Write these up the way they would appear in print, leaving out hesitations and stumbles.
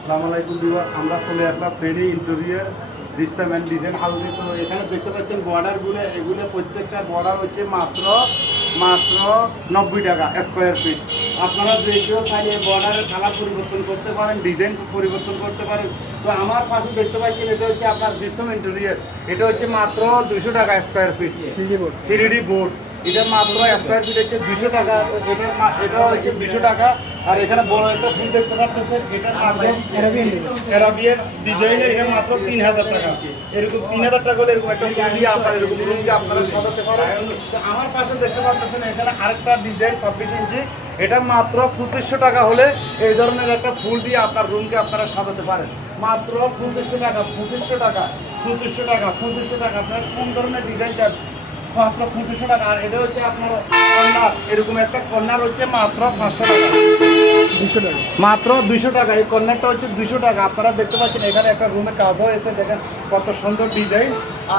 আসসালামু আলাইকুম ভিউয়ার, আমরা চলে আসলাম ফেরি ইন্টেরিয়র ডিজাইন অ্যান্ড ডিজাইন হাউসে। তো এখানে দেখতে পাচ্ছেন বর্ডারগুলো, এগুলো প্রত্যেকটা বর্ডার হচ্ছে মাত্র 90 টাকা স্কোয়ার ফিট। আপনারা যে কেউ চাইলে বর্ডারের কালার পরিবর্তন করতে পারেন, ডিজাইন পরিবর্তন করতে পারেন। তো আমার পাশে দেখতে পাচ্ছেন এটা হচ্ছে আপনার ডিজাইন ইন্টেরিয়র, এটা হচ্ছে মাত্র 200 টাকা স্কোয়ার ফিট। 3D বোর্ড, এটা মাত্র স্কোয়ার ফিট হচ্ছে 200 টাকা। এটা হচ্ছে 200 টাকা। আর এখানে বড় একটা ফুল দেখতে পাচ্ছেন, এটা মাত্র অ্যারাবিয়ান ডিজাইনের, এটা মাত্র 3000 টাকা। এরকম 3000 টাকা হলে এরকম একটা ফুল দিয়ে আপনার এরকম রুমকে আপনারা সাজাতে পারেন। তো আমার পাশে দেখতে পাচ্ছেন এখানে আরেকটা ডিজাইন 26 ইঞ্চি, এটা মাত্র 2500 টাকা হলে এই ধরনের একটা ফুল দিয়ে আপনার রুমকে আপনারা সাজাতে পারেন। মাত্র 2500 টাকা, 2500 টাকা, 2500 টাকা, 2500 টাকা। আপনার কোন ধরনের ডিজাইন চান? মাত্র 2500 টাকা। আর এটা হচ্ছে আপনার কর্নার, এরকম একটা কর্নার হচ্ছে মাত্র 500 টাকা, 200 টাকা, মাত্র 200 টাকা। এই কর্নারটা হচ্ছে 200 টাকা। আপনারা দেখতে পাচ্ছেন এখানে একটা রুমে কাজ হয়েছে, দেখেন কত সুন্দর ডিজাইন।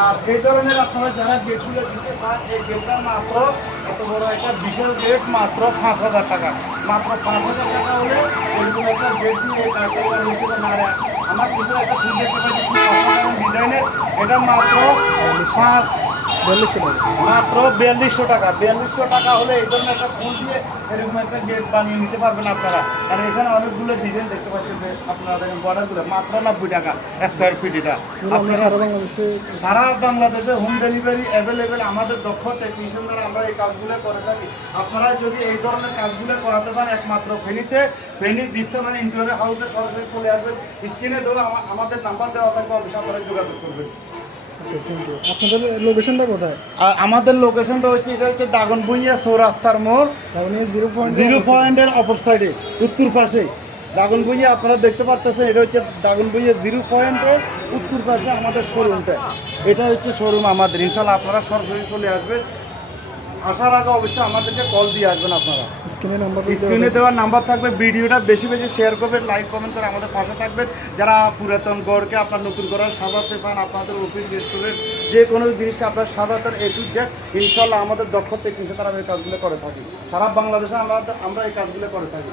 আর এই ধরনের আপনারা যারা গেটগুলো দিতে চান, এই গেটটা মাত্র এত বড় একটা বিশাল গেট মাত্র 5000 টাকা। মাত্র 5000 টাকা হলে এরকম একটা গেট দিয়ে এই কাজটা নিতে পারেন। আমার কিছু একটা ফুল দেখতে পাচ্ছি খুব অসাধারণ ডিজাইনের, এটা মাত্র 4200 টাকা, মাত্র 4200 টাকা। 4200 টাকা হলে এই ধরনের একটা ফুল দিয়ে এরকম একটা গেট বানিয়ে নিতে পারবেন আপনারা। আর এখানে অনেকগুলো ডিজাইন দেখতে পাচ্ছেন যে আপনারা দেখেন বর্ডারগুলো মাত্র 90 টাকা স্কোয়ার ফিট। এটা আপনারা সারা বাংলাদেশে হোম ডেলিভারি অ্যাভেলেবেল। আমাদের দক্ষ টেকনিশিয়ান দ্বারা আমরা এই কাজগুলো করে থাকি। আপনারা যদি এই ধরনের কাজগুলো করাতে চান একমাত্র ফেনী ডিজাইন ইন্টেরিয়র হাউসে সরাসরি চলে আসবেন। স্ক্রিনে দেওয়া আমাদের নাম্বার দেওয়া থাকবে, অবশ্যই আপনারা যোগাযোগ করবেন। আপনাদের লোকেশনটা কোথায়? আর আমাদের লোকেশনটা হচ্ছে, এটা হচ্ছে দাগনভূঞা চৌরাস্তার মোড়, জিরো পয়েন্টের অপর সাইডে উত্তর পাশে দাগনভূঞা। আপনারা দেখতে পাচ্ছেন এটা হচ্ছে দাগনভূঞা 0 পয়েন্টের উত্তর পাশে আমাদের শোরুমটা। এটা হচ্ছে শোরুম আমাদের। ইনশাল্লাহ আপনারা সরাসরি চলে আসবেন। আসার আগে অবশ্যই আমাদেরকে কল দিয়ে আসবেন। আপনারা স্ক্রিনে দেওয়ার নাম্বার থাকবে। ভিডিওটা বেশি বেশি শেয়ার করবেন, লাইক কমেন্ট করে আমাদের পাশে থাকবেন। যারা পুরাতন ঘরকে আপনার নতুন করার সাজাতে পান, আপনাদের অফিস রেস্টুরেন্ট যে কোনো জিনিসকে আপনার সাজাতেন A to Z, ইনশাল্লাহ আমাদের দক্ষ টেকনিশিয়ান তারা এই কাজগুলো করে থাকি। সারা বাংলাদেশে আমরা এই কাজগুলো করে থাকি।